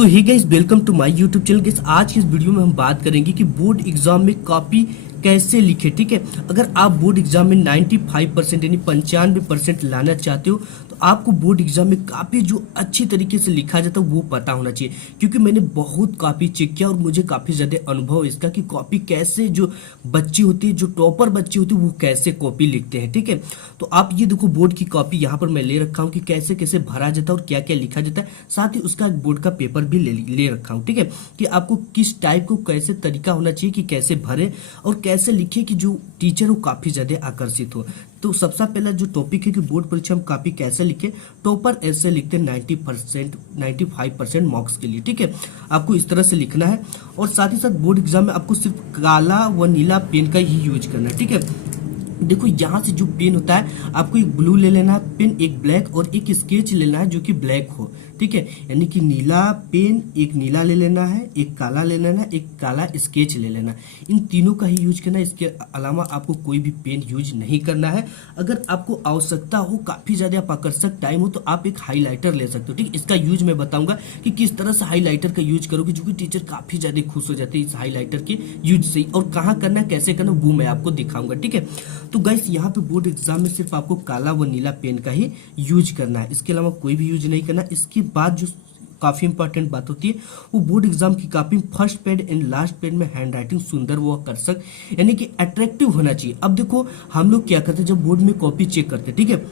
So hey guys, welcome to my YouTube channel. Guys, आज की इस वीडियो में हम बात करेंगे कि बोर्ड एग्जाम में कॉपी कैसे लिखे। ठीक है, अगर आप बोर्ड एग्जाम में 95% यानी 95% लाना चाहते हो तो आपको बोर्ड एग्जाम में काफ़ी जो अच्छी तरीके से लिखा जाता है वो पता होना चाहिए। क्योंकि मैंने बहुत कॉपी चेक किया और मुझे काफ़ी ज़्यादा अनुभव है इसका कि कॉपी कैसे जो बच्चे होते हैं, जो टॉपर बच्चे होते हैं, वो कैसे कॉपी लिखते हैं। ठीक है, तो आप ये देखो बोर्ड की कॉपी यहाँ पर मैं ले रखा हूँ कि कैसे कैसे भरा जाता है और क्या क्या लिखा जाता है। साथ ही उसका बोर्ड का पेपर भी ले रखा हूँ। ठीक है, कि आपको किस टाइप को कैसे तरीका होना चाहिए कि कैसे भरे और कैसे लिखे कि जो टीचर हो काफ़ी ज़्यादा आकर्षित हो। तो सबसे पहला जो टॉपिक है कि बोर्ड परीक्षा में कॉपी कैसे लिखे। टॉपर ऐसे लिखते हैं 90% 95% मार्क्स के लिए। ठीक है, आपको इस तरह से लिखना है और साथ ही साथ बोर्ड एग्जाम में आपको सिर्फ काला व नीला पेन का ही यूज करना है। ठीक है, देखो यहाँ से जो पेन होता है आपको एक ब्लू ले लेना है पेन, एक ब्लैक और एक स्केच लेना है जो कि ब्लैक हो। ठीक है, यानी कि नीला पेन एक नीला ले लेना है, एक काला ले लेना है, एक काला स्केच ले लेना है। इन तीनों का ही यूज करना है, इसके अलावा आपको कोई भी पेन यूज नहीं करना है। अगर आपको आवश्यकता हो, काफी ज्यादा आप आकर्षक टाइम हो तो आप एक हाईलाइटर ले सकते हो। ठीक, इसका यूज मैं बताऊंगा कि किस तरह से हाईलाइटर का यूज करोगे, जो कि टीचर काफी ज्यादा खुश हो जाते हैं इस हाईलाइटर के यूज से। और कहाँ करना कैसे करना वो मैं आपको दिखाऊंगा। ठीक है, तो गाइस यहाँ पे बोर्ड एग्जाम में सिर्फ आपको काला व नीला पेन का ही यूज करना है, इसके अलावा कोई भी यूज नहीं करना। इसके बाद जो काफी इंपॉर्टेंट बात होती है वो बोर्ड एग्जाम की कॉपी में first page and last page में हैंड राइटिंग सुंदर व आकर्षक यानी कि अट्रैक्टिव होना चाहिए। अब देखो हम लोग क्या करते हैं जब बोर्ड में कॉपी चेक करते हैं, ठीक है,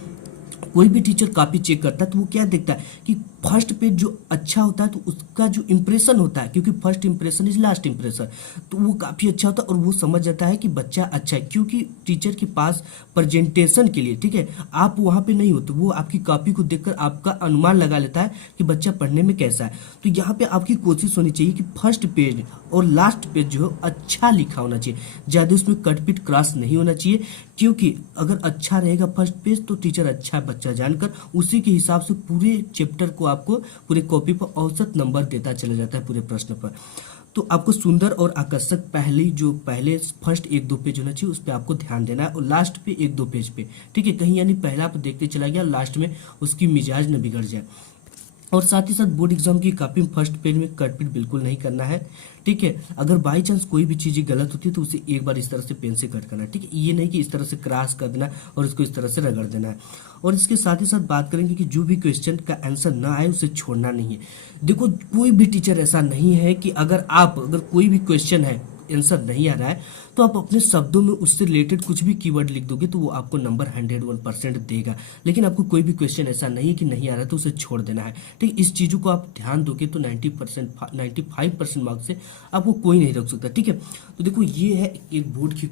कोई भी टीचर कॉपी चेक करता है तो वो क्या देखता है कि फर्स्ट पेज जो अच्छा होता है तो उसका जो इंप्रेशन होता है, क्योंकि first impression is last impression, तो वो काफी अच्छा होता है और वो समझ जाता है कि बच्चा अच्छा है। क्योंकि टीचर के पास प्रेजेंटेशन के लिए, ठीक है, आप वहां पे नहीं होते, वो आपकी कॉपी को देखकर आपका अनुमान लगा लेता है कि बच्चा पढ़ने में कैसा है। तो यहाँ पे आपकी कोशिश होनी चाहिए कि फर्स्ट पेज और लास्ट पेज जो है अच्छा लिखा होना चाहिए, ज्यादा उसमें कट पिट क्रॉस नहीं होना चाहिए। क्योंकि अगर अच्छा रहेगा फर्स्ट पेज तो टीचर अच्छा बच्चा जानकर उसी के हिसाब से पूरे चैप्टर को आपको पूरे कॉपी पर औसत नंबर देता चला जाता है पूरे प्रश्न पर। तो आपको सुंदर और आकर्षक पहले फर्स्ट एक दो पेज होना चाहिए, उस पर आपको ध्यान देना है और लास्ट पे एक दो पेज पे। ठीक है, कहीं यानी पहला आप देखते चला गया, लास्ट में उसकी मिजाज न बिगड़ जाए। और साथ ही साथ बोर्ड एग्जाम की कॉपी में फर्स्ट पेज में कटपिट बिल्कुल नहीं करना है। ठीक है, अगर बाई चांस कोई भी चीज़ गलत होती है तो उसे एक बार इस तरह से पेन से कट करना है। ठीक है, ये नहीं कि इस तरह से क्रॉस कर देना और इसको इस तरह से रगड़ देना है। और इसके साथ ही साथ बात करेंगे कि जो भी क्वेश्चन का आंसर ना आए उसे छोड़ना नहीं है। देखो कोई भी टीचर ऐसा नहीं है कि अगर कोई भी क्वेश्चन है आंसर नहीं आ रहा है तो आप अपने शब्दों में उससे रिलेटेड कुछ भी कीवर्ड लिख दोगे तो वो आपको नंबर 101% देगा। लेकिन आपको कोई भी क्वेश्चन ऐसा नहीं है कि नहीं आ रहा है तो उसे छोड़ देना है। ठीक, इस चीजों को आप ध्यान दोगे तो 95% मार्क्स से आपको कोई नहीं रोक सकता। ठीक है, तो देखो ये है एक बोर्ड की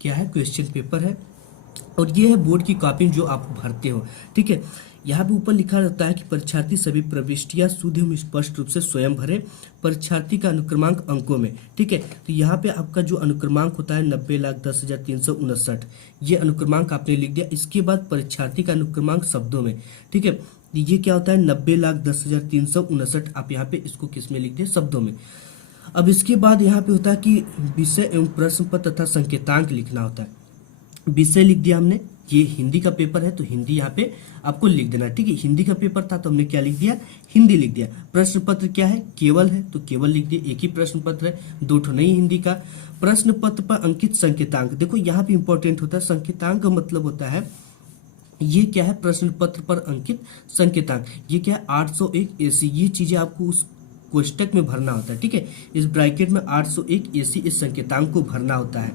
क्या है क्वेश्चन पेपर है और ये है बोर्ड की कॉपी जो आप भरते हो। ठीक है, यहाँ पे ऊपर लिखा रहता है कि परीक्षार्थी सभी प्रविष्टियां शुद्ध एवं स्पष्ट रूप से स्वयं भरे परीक्षार्थी का अनुक्रमांक अंकों में। ठीक है, तो यहाँ पे आपका जो अनुक्रमांक होता है 90,10,359, ये अनुक्रमांक आपने लिख दिया। इसके बाद परीक्षार्थी का अनुक्रमांक शब्दों में। ठीक है, ये क्या होता है 90,10,359, आप यहाँ पे इसको किस में लिख दिया, शब्दों में। अब इसके बाद यहाँ पे होता है कि विषय एवं प्रश्न पत्र तथा संकेतांक लिखना होता है। विषय लिख दिया हमने, ये हिंदी का पेपर है तो हिंदी यहाँ पे आपको लिख देना। ठीक है, हिंदी का पेपर था तो हमने क्या लिख दिया, हिंदी लिख दिया। प्रश्न पत्र क्या है, केवल है तो केवल लिख दिया, एक ही प्रश्न पत्र है, दो ठो नहीं हिंदी का। प्रश्न पत्र पर अंकित संकेतांक, देखो यहाँ पे इंपॉर्टेंट होता है संकेतांक का मतलब होता है ये क्या है, प्रश्न पत्र पर अंकित संकेतांक, ये क्या है 801 AC, ये चीजें आपको उस कोष्टक में भरना होता है। ठीक है, इस ब्रैकेट में 801 AC इस संकेतांक को भरना होता है।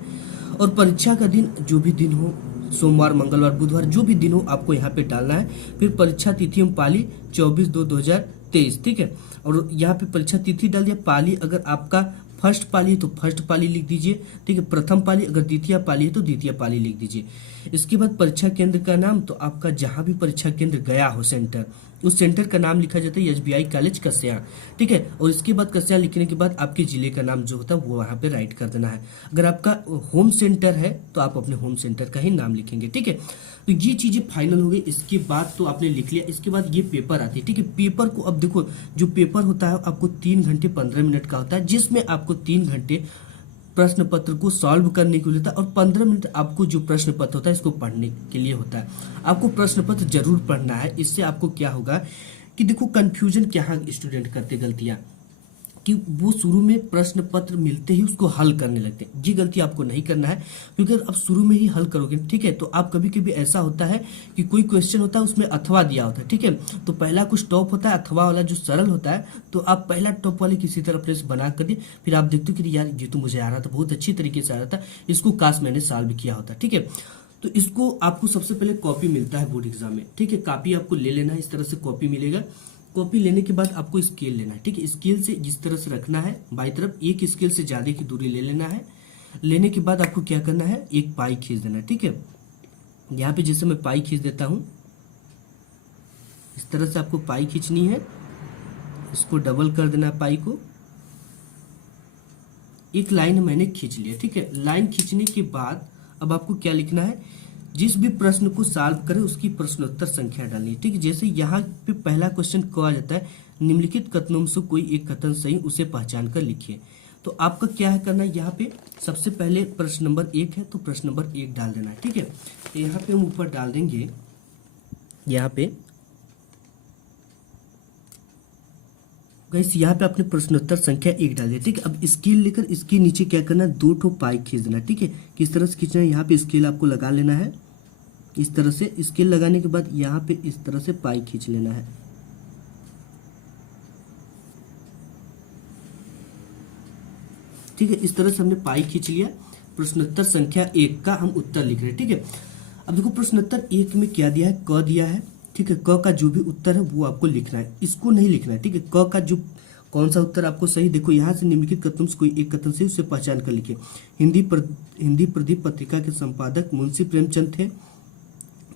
और परीक्षा का दिन जो भी दिन हो, सोमवार मंगलवार बुधवार जो भी दिन हो आपको यहाँ पे डालना है। फिर परीक्षा तिथि एवं पाली 24/2/2023। ठीक है, और यहाँ पे परीक्षा तिथि डाल दिया। पाली अगर आपका फर्स्ट पाली है तो फर्स्ट पाली लिख दीजिए। ठीक है, प्रथम पाली अगर द्वितीय पाली है तो द्वितीय पाली लिख दीजिए। इसके बाद परीक्षा केंद्र का नाम, तो आपका जहां भी परीक्षा केंद्र गया हो सेंटर, उस सेंटर का नाम लिखा जाता है SBI कॉलेज कस्या। ठीक है, और इसके बाद कस्या लिखने के बाद आपके जिले का नाम जो होता है वो वहां पे राइट कर देना है। अगर आपका होम सेंटर है तो आप अपने होम सेंटर का ही नाम लिखेंगे। ठीक है, तो ये चीजें फाइनल हो गई। इसके बाद तो आपने लिख लिया, इसके बाद ये पेपर आती है। ठीक है, पेपर को अब देखो जो पेपर होता है आपको 3 घंटे 15 मिनट का होता है, जिसमें आपको 3 घंटे प्रश्न पत्र को सॉल्व करने के लिए होता है और 15 मिनट आपको जो प्रश्न पत्र होता है इसको पढ़ने के लिए होता है। आपको प्रश्न पत्र जरूर पढ़ना है, इससे आपको क्या होगा कि देखो कंफ्यूजन क्या स्टूडेंट करते गलतियां कि वो शुरू में प्रश्न पत्र मिलते ही उसको हल करने लगते हैं। ये गलती आपको नहीं करना है, क्योंकि अगर आप शुरू में ही हल करोगे, ठीक है, तो आप कभी कभी ऐसा होता है कि कोई क्वेश्चन होता है उसमें अथवा दिया होता है, ठीक है, तो पहला कुछ टॉप होता है अथवा वाला जो सरल होता है, तो आप पहला टॉप वाले किसी तरह प्रेस बना कर दिए, फिर आप देखते हो कि यार ये तो मुझे आ रहा था, बहुत अच्छी तरीके से आ रहा था, इसको काश मैंने सॉल्व किया होता, ठीक है। तो इसको आपको सबसे पहले कॉपी मिलता है बोर्ड एग्जाम में, ठीक है, कॉपी आपको ले लेना है, इस तरह से कॉपी मिलेगा। कॉपी लेने के बाद आपको स्केल लेना है, ठीक है, स्केल से जिस तरह से रखना है बाई तरफ, एक स्केल से ज्यादा की दूरी ले लेना है। लेने के बाद आपको क्या करना है, एक पाई खींच देना है, ठीक है। यहाँ पे जैसे मैं पाई खींच देता हूं, इस तरह से आपको पाई खींचनी है, इसको डबल कर देना है पाई को। एक लाइन मैंने खींच लिया, ठीक है। लाइन खींचने के बाद अब आपको क्या लिखना है, जिस भी प्रश्न को सॉल्व करे उसकी प्रश्नोत्तर संख्या डालनी है, ठीक है। जैसे यहाँ पे पहला क्वेश्चन क्या आ जाता है, निम्नलिखित कथनों में से कोई एक कथन सही, उसे पहचान कर लिखिए। तो आपका क्या है करना है, यहाँ पे सबसे पहले प्रश्न नंबर 1 है, तो प्रश्न नंबर 1 डाल देना है, ठीक है। तो यहाँ पे हम ऊपर डाल देंगे, यहाँ पे गाइस, यहाँ पे आपने प्रश्नोत्तर संख्या 1 डाल दिया, ठीक है। अब स्केल लेकर इसके नीचे क्या करना है, 2 ठो पाई खींच देना, ठीक है। किस तरह से खींचना है, यहाँ पे स्केल आपको लगा लेना है, इस तरह से स्केल लगाने के बाद यहाँ पे इस तरह से पाई खींच लेना है, ठीक है। इस तरह से हमने पाई खींच लिया। प्रश्नोत्तर संख्या 1 का हम उत्तर लिख रहे हैं, ठीक है। अब देखो प्रश्नोत्तर 1 में क्या दिया है, क दिया है, ठीक है। क का जो भी उत्तर है वो आपको लिखना है, इसको नहीं लिखना है, ठीक है। क का जो कौन सा उत्तर आपको सही, देखो यहाँ से निम्नलिखित कथनों से कोई एक कथन से उसे पहचान कर लिखिए। हिंदी प्रदीप पत्रिका के संपादक मुंशी प्रेमचंद थे।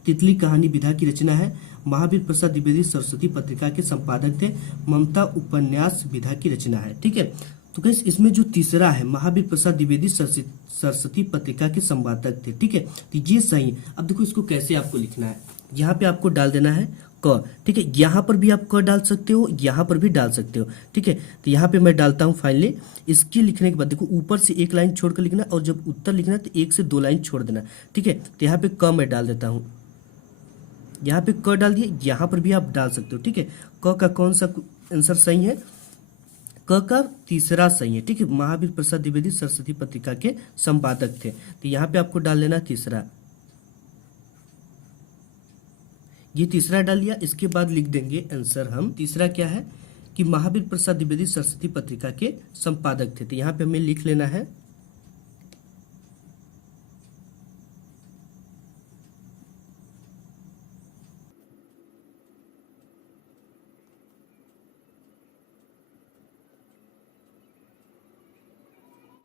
तितली कहानी विधा की रचना है। महावीर प्रसाद द्विवेदी सरस्वती पत्रिका के संपादक थे। ममता उपन्यास विधा की रचना है, ठीक है। तो गाइस, इसमें जो तीसरा है, महावीर प्रसाद द्विवेदी सरस्वती पत्रिका के संपादक थे, ठीक है, तो ये सही है। अब देखो इसको कैसे आपको लिखना है, यहाँ पे आपको डाल देना है क, ठीक है। यहाँ पर भी आप क डाल सकते हो, यहाँ पर भी डाल सकते हो, ठीक है। तो यहाँ पे मैं डालता हूँ फाइनली। इसके लिखने के बाद देखो ऊपर से एक लाइन छोड़कर लिखना, और जब उत्तर लिखना है तो 1 से 2 लाइन छोड़ देना, ठीक है। तो यहाँ पे क मैं डाल देता हूँ, यहाँ पे क डाल दिए, यहाँ पर भी आप डाल सकते हो, ठीक है। क का कौन सा आंसर सही है, क का तीसरा सही है, ठीक है। महावीर प्रसाद द्विवेदी सरस्वती पत्रिका के संपादक थे, तो यहाँ पे आपको डाल लेना तीसरा, ये तीसरा डाल दिया। इसके बाद लिख देंगे आंसर हम, तीसरा क्या है कि महावीर प्रसाद द्विवेदी सरस्वती पत्रिका के संपादक थे, तो यहाँ पे हमें लिख लेना है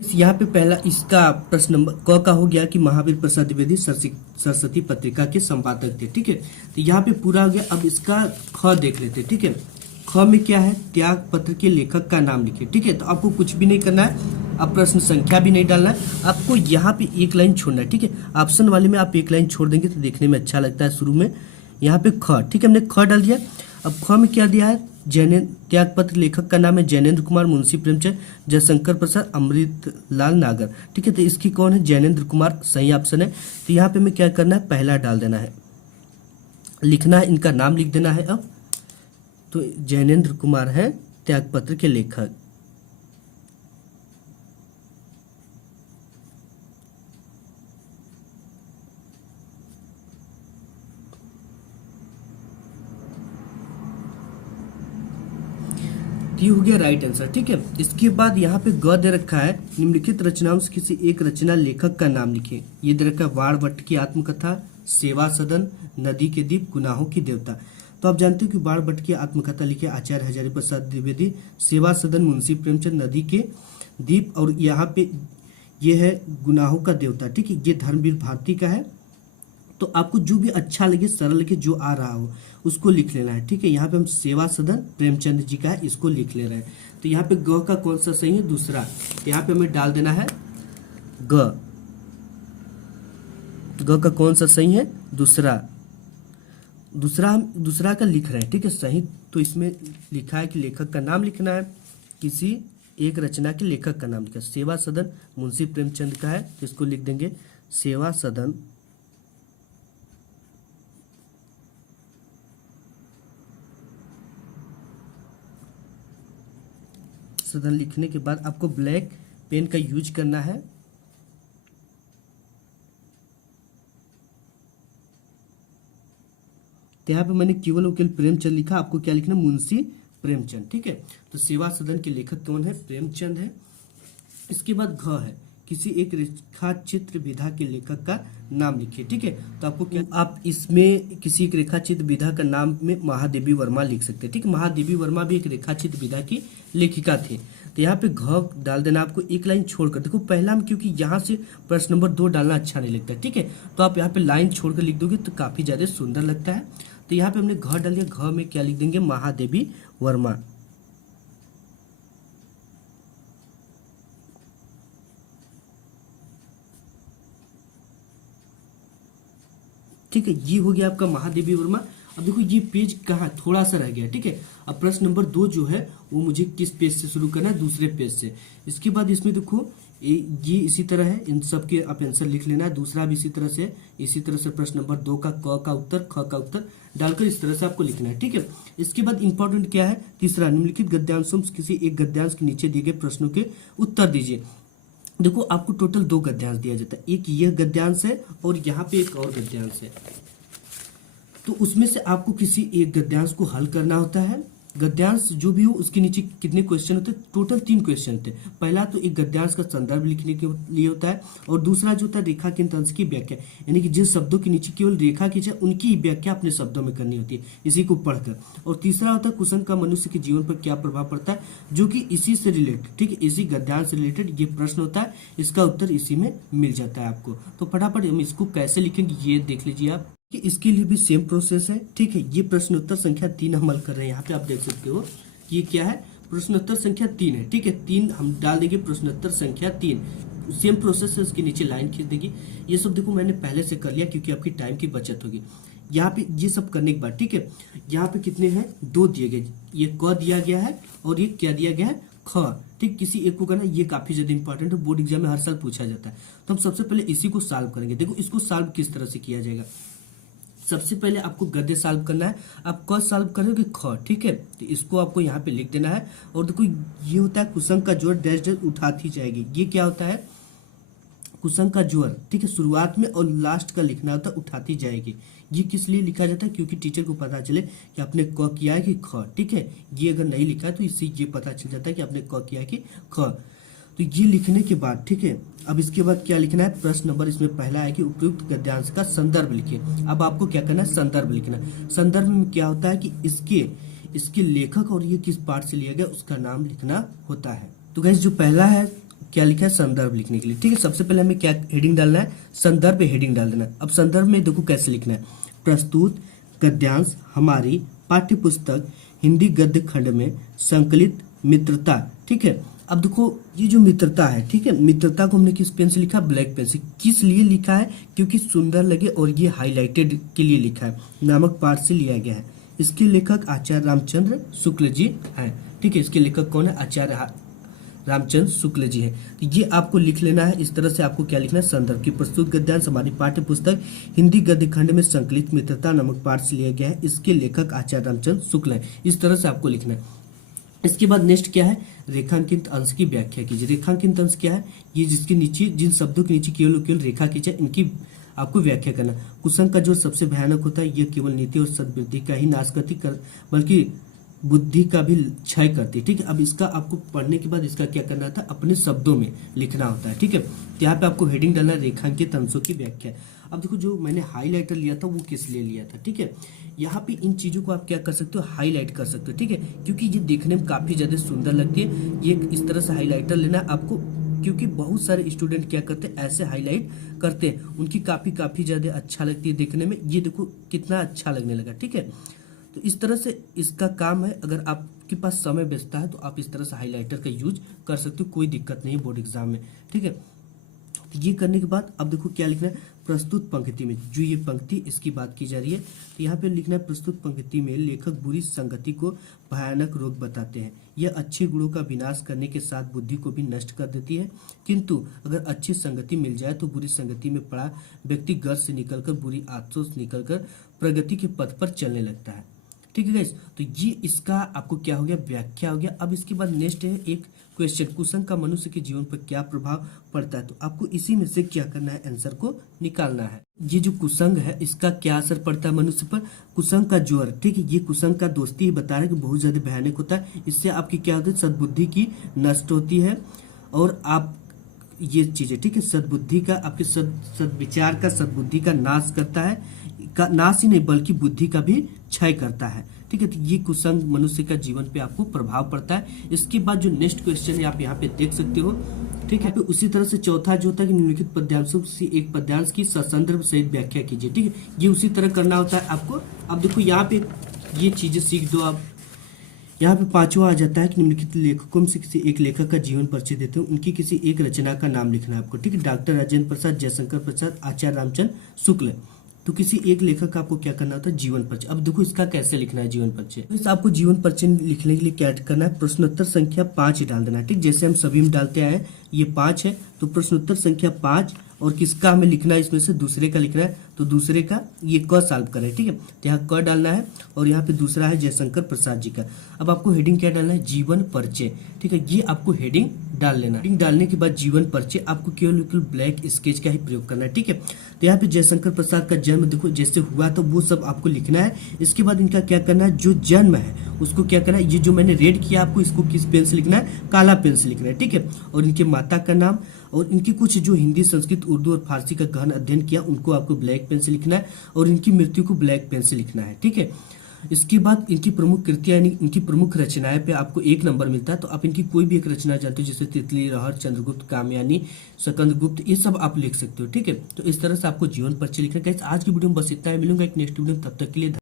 यहाँ पे पहला इसका प्रश्न नंबर क का हो गया कि महावीर प्रसाद द्विवेदी सरस्वती पत्रिका के संपादक थे, ठीक है। तो यहाँ पे पूरा हो गया। अब इसका ख देख लेते, ठीक है। ख में क्या है, त्याग पत्र के लेखक का नाम लिखे, ठीक है। तो आपको कुछ भी नहीं करना है, अब प्रश्न संख्या भी नहीं डालना है, आपको यहाँ पे एक लाइन छोड़ना है, ठीक है। ऑप्शन वाले में आप एक लाइन छोड़ देंगे तो देखने में अच्छा लगता है शुरू में। यहाँ पे ख, ठीक है, हमने ख डाल दिया। अब ख में क्या दिया है, जैनेन्द्र, त्याग पत्र लेखक का नाम है जैनेन्द्र कुमार, मुंशी प्रेमचंद, जयशंकर प्रसाद, अमृतलाल नागर, ठीक है। तो इसकी कौन है, जैनेन्द्र कुमार सही ऑप्शन है। तो यहाँ पे हमें क्या करना है, पहला डाल देना है, लिखना है, इनका नाम लिख देना है। अब तो जैनेन्द्र कुमार है त्याग पत्र के लेखक। ये हो गया राइट आंसर, ठीक है। इसके बाद यहाँ पे ग दे रखा है, निम्नलिखित रचनाओं से किसी एक रचना लेखक का नाम लिखे। ये दे रखा है वाणभट्ट की आत्मकथा, सेवा सदन, नदी के दीप, गुनाहों की देवता। तो आप जानते हो कि वाणभट्ट की आत्मकथा लिखे आचार्य हजारी प्रसाद द्विवेदी, सेवा सदन मुंशी प्रेमचंद, नदी के दीप, और यहाँ पे ये है गुनाहों का देवता, ठीक है, ये धर्मवीर भारती का है। तो आपको जो भी अच्छा लगे, सरल लगे, जो आ रहा हो उसको लिख लेना है, ठीक है। यहाँ पे हम सेवा सदन प्रेमचंद जी का है, इसको लिख ले रहे हैं। तो यहाँ पे ग का कौन सा सही है, दूसरा। तो यहाँ पे हमें डाल देना है ग, ग का कौन सा सही है, दूसरा। दूसरा हम दूसरा का लिख रहे हैं, ठीक है, सही। तो इसमें लिखा है कि लेखक का नाम लिखना है, किसी एक रचना के लेखक का नाम लिखा है। सेवा सदन मुंशी प्रेमचंद का है, तो इसको लिख देंगे सेवा सदन सदन लिखने के बाद आपको ब्लैक पेन का यूज करना है। तो यहाँ पे मैंने केवल वकील प्रेमचंद लिखा, आपको क्या लिखना, मुंशी प्रेमचंद। ठीक है, तो सेवा सदन के लेखक कौन है, प्रेमचंद है। इसके बाद घ है, किसी एक रेखा चित्र विधा के लेखक का नाम लिखिए। ठीक है, तो आपको क्या, आप इसमें किसी एक रेखा चित्र विधा का नाम में महादेवी वर्मा लिख सकते हैं। ठीक है, महादेवी वर्मा भी एक रेखा चित्र विधा की लेखिका थे। तो यहाँ पे घ डाल देना आपको, एक लाइन छोड़कर। देखो पहला में क्योंकि यहाँ से प्रश्न नंबर 2 डालना अच्छा नहीं लगता है। ठीक है, तो आप यहाँ पे लाइन छोड़कर लिख दोगे तो काफी ज्यादा सुंदर लगता है। तो यहाँ पे हमने घ डाल दिया, घ में क्या लिख देंगे, महादेवी वर्मा। ठीक है, ये हो गया आपका महादेवी वर्मा। अब देखो ये पेज कहाँ थोड़ा सा रह गया। ठीक है, अब प्रश्न नंबर 2 जो है वो मुझे किस पेज से शुरू करना है, दूसरे पेज से। इसके बाद इसमें देखो ये इसी तरह है, इन सब के आप आंसर लिख लेना है। दूसरा भी इसी तरह से, इसी तरह से प्रश्न नंबर 2 का क का उत्तर, ख का उत्तर डालकर इस तरह से आपको लिखना है। ठीक है, इसके बाद इंपॉर्टेंट क्या है, तीसरा, निम्नलिखित गद्यांशों से किसी एक गद्यांश के नीचे दिए गए प्रश्नों के उत्तर दीजिए। देखो आपको टोटल 2 गद्यांश दिया जाता है, एक यह गद्यांश है और यहाँ पे एक और गद्यांश है। तो उसमें से आपको किसी एक गद्यांश को हल करना होता है। गद्यांश जो भी हो उसके नीचे कितने क्वेश्चन होते हैं, टोटल 3 क्वेश्चन थे। पहला तो एक गद्यांश का संदर्भ लिखने के लिए होता है, और दूसरा जो होता है रेखांकित अंश की व्याख्या, यानी कि जिन शब्दों के नीचे केवल रेखा खींचे उनकी व्याख्या अपने शब्दों में करनी होती है इसी को पढ़कर। और तीसरा होता है कुसुम का मनुष्य के जीवन पर क्या प्रभाव पड़ता है, जो कि इसी से रिलेटेड, ठीक है, इसी गद्यांश से रिलेटेड ये प्रश्न होता है, इसका उत्तर इसी में मिल जाता है आपको। तो फटाफट हम इसको कैसे लिखेंगे ये देख लीजिए आप, कि इसके लिए भी सेम प्रोसेस है। ठीक है, ये प्रश्न उत्तर संख्या 3 हम हल कर रहे हैं। यहाँ पे आप देख सकते हो ये क्या है, प्रश्न उत्तर संख्या 3 है। ठीक है, 3 हम डाल देंगे, प्रश्न उत्तर संख्या 3। सेम प्रोसेस है, उसके नीचे लाइन खींच देगी। ये सब देखो मैंने पहले से कर लिया क्योंकि आपकी टाइम की बचत होगी। यहाँ पे ये सब करने के बाद, ठीक है, यहाँ पे कितने हैं, 2 दिए गए, ये क दिया गया है और ये क्या दिया गया है, ख। ठीक, किसी एक को करना, ये काफी ज्यादा इंपॉर्टेंट है, बोर्ड एग्जाम में हर साल पूछा जाता है। तो हम सबसे पहले इसी को सॉल्व करेंगे। देखो इसको सॉल्व किस तरह से किया जाएगा, सबसे पहले आपको गद्य सॉल्व करना है। आप क सॉल्व करोगे ख, ठीक है, तो इसको आपको यहाँ पे लिख देना है। और देखो ये होता है कुसुम का जोड़ डैश डैश उठाती जाएगी, ये क्या होता है, कुसुम का जोड़। ठीक है, शुरुआत में और लास्ट का लिखना होता है उठाती जाएगी। ये किस लिए लिखा जाता है, क्योंकि टीचर को पता चले कि आपने क किया है कि ख। ठीक है, ये अगर नहीं लिखा है तो इससे ये पता चल जाता है कि आपने क किया है कि ख। तो ये लिखने के बाद, ठीक है, अब इसके बाद क्या लिखना है, प्रश्न नंबर इसमें पहला है कि उपयुक्त गद्यांश का संदर्भ लिखिए। अब आपको क्या करना है, संदर्भ लिखना। संदर्भ में क्या होता है कि इसके लेखक और ये किस पाठ से लिया गया उसका नाम लिखना होता है। तो गाइस जो पहला है क्या लिखा है, संदर्भ लिखने के लिए। ठीक है, सबसे पहले हमें क्या हेडिंग डालना है, संदर्भ पे हेडिंग डाल देना। अब संदर्भ में देखो कैसे लिखना है, प्रस्तुत गद्यांश हमारी पाठ्य पुस्तक हिंदी गद्य खंड में संकलित मित्रता। ठीक है, अब देखो ये जो मित्रता है, ठीक है, मित्रता को हमने किस पेन से लिखा, ब्लैक पेन से। किस लिए लिखा है, क्योंकि सुंदर लगे और ये हाईलाइटेड के लिए लिखा है, नामक पाठ से लिया गया है। इसके लेखक आचार्य रामचंद्र शुक्ल जी हैं। ठीक है, इसके लेखक कौन है, आचार्य रामचंद्र शुक्ल जी है। तो ये आपको लिख लेना है। इस तरह से आपको क्या लिखना है, संदर्भ की प्रस्तुत गद्यांश हमारी पाठ्य पुस्तक हिंदी गद्य खंड में संकलित मित्रता नामक पाठ से लिया गया है, इसके लेखक आचार्य रामचंद्र शुक्ल है। इस तरह से आपको लिखना है। इसके बाद नेक्स्ट क्या है, रेखांकित अंश की व्याख्या कीजिए। रेखांकित अंश क्या है, ये जिसके नीचे जिन शब्दों के नीचे केवल रेखा खींचे इनकी आपको व्याख्या करना। कुसुम का जो सबसे भयानक होता है, यह केवल नीति और सद्बुद्धि का ही नाश करती बल्कि बुद्धि का भी क्षय करती। ठीक है, अब इसका आपको पढ़ने के बाद इसका क्या करना था, अपने शब्दों में लिखना होता है। ठीक है, तो यहाँ पे आपको हेडिंग डालना है, रेखांकित अंशों की व्याख्या। अब देखो जो मैंने हाईलाइटर लिया था वो किस लिए लिया था, ठीक है, यहाँ पे इन चीजों को आप क्या कर सकते हो, हाईलाइट कर सकते हो। ठीक है, क्योंकि ये देखने में काफी ज्यादा सुंदर लगती है। ये इस तरह से हाईलाइटर लेना आपको, क्योंकि बहुत सारे स्टूडेंट क्या करते हैं, ऐसे हाईलाइट करते हैं, उनकी काफी ज्यादा अच्छा लगती है देखने में। ये देखो कितना अच्छा लगने लगा। ठीक है, तो इस तरह से इसका काम है। अगर आपके पास समय बचता है तो आप इस तरह से हाईलाइटर का यूज कर सकते हो, कोई दिक्कत नहीं है बोर्ड एग्जाम में। ठीक है, तो ये करने के बाद अब देखो क्या लिखना है, प्रस्तुत पंक्ति में जो ये पंक्ति इसकी बात की जा रही है, तो यहाँ पे लिखना है, प्रस्तुत पंक्ति में लेखक बुरी संगति को भयानक रोग बताते हैं। यह अच्छे गुणों का विनाश करने के साथ बुद्धि को भी नष्ट कर देती है, किंतु अगर अच्छी संगति मिल जाए तो बुरी संगति में पड़ा व्यक्ति घर से निकलकर बुरी आदतों से निकलकर प्रगति के पथ पर चलने लगता है। ठीक है गाइस, तो ये इसका आपको क्या हो गया, व्याख्या हो गया। अब इसके बाद नेक्स्ट है एक क्वेश्चन, कुसंग का मनुष्य के जीवन पर क्या प्रभाव पड़ता है। तो आपको इसी में से क्या करना है, आंसर को निकालना है। ये जो कुसंग है इसका क्या असर पड़ता है मनुष्य पर, कुसंग का ज्वर, ठीक है, ये कुसंग का दोस्ती ही बता रहा है कि बहुत ज्यादा भयानक होता है। इससे आपकी क्या होती है, सद्बुद्धि की नष्ट होती है, और आप ये चीजें, ठीक है, सद्बुद्धि का, आपके सद्विचार का, सद्बुद्धि का नाश करता है, का नाश ही नहीं बल्कि बुद्धि का भी क्षय करता है, ठीक है। तो ये कुसंग मनुष्य का जीवन पे आपको प्रभाव पड़ता है। इसके बाद जो नेक्स्ट क्वेश्चन है आप यहाँ पे देख सकते हो, ठीक है। तो उसी तरह से चौथा जो होता है कि निम्नलिखित पद्यांशों से एक पद्यांश की ससंदर्भ सहित व्याख्या कीजिए, ठीक है। ये उसी तरह करना होता है आपको। अब देखो यहाँ पे ये चीजें सीख दो आप। यहाँ पे पांचवा आ जाता है कि निम्नलिखित लेखकों में से किसी एक लेखक का जीवन परिचय देते हैं, उनकी किसी एक रचना का नाम लिखना है आपको, ठीक है। डॉक्टर राजेंद्र प्रसाद, जयशंकर प्रसाद, आचार्य रामचंद्र शुक्ल। तो किसी एक लेखक का आपको क्या करना होता है, जीवन परिचय। अब देखो इसका कैसे लिखना है जीवन परिचय। तो इस आपको जीवन परिचय लिखने के लिए क्या करना है, प्रश्नोत्तर संख्या 5 डाल देना है, ठीक। जैसे हम सभी में डालते आए हैं, ये 5 है, तो प्रश्नोत्तर संख्या 5, और किसका हमें लिखना है, इसमें से दूसरे का लिखना है, तो दूसरे का ये क सॉल्व करें, ठीक है। तो यहाँ क डालना है, और यहाँ पे दूसरा है जयशंकर प्रसाद जी का। अब आपको हेडिंग क्या डालना है, जीवन परिचय, ठीक है। ये आपको हेडिंग डाल लेना। हेडिंग डालने के बाद जीवन परिचय आपको केवल ब्लैक स्केच का ही प्रयोग करना है, ठीक है। तो यहाँ पे जयशंकर प्रसाद का जन्म देखो जैसे हुआ तो वो सब आपको लिखना है। इसके बाद इनका क्या करना है, जो जन्म है उसको क्या करना है, ये जो मैंने रेड किया आपको, इसको किस पेन से लिखना है, काला पेन से लिखना है, ठीक है। और इनके माता का नाम, और इनकी कुछ जो हिंदी, संस्कृत, उर्दू और फारसी का गहन अध्ययन किया उनको आपको ब्लैक पेन से लिखना है, और इनकी मृत्यु को ब्लैक पेन से लिखना है, ठीक है। इसके बाद इनकी प्रमुख कृतियां यानी इनकी प्रमुख रचनाएं पे आपको 1 नंबर मिलता है। तो आप इनकी कोई भी एक रचना जानते हो, जैसे तितली, रहर, चंद्रगुप्त, कामयानी, सकंदगुप्त, ये सब आप लिख सकते हो, ठीक है। तो इस तरह से आपको जीवन परिचय लिखना है। आज की वीडियो में बस इतना ही, मिलूंगा एक नेक्स्ट वीडियो में, तब तक के लिए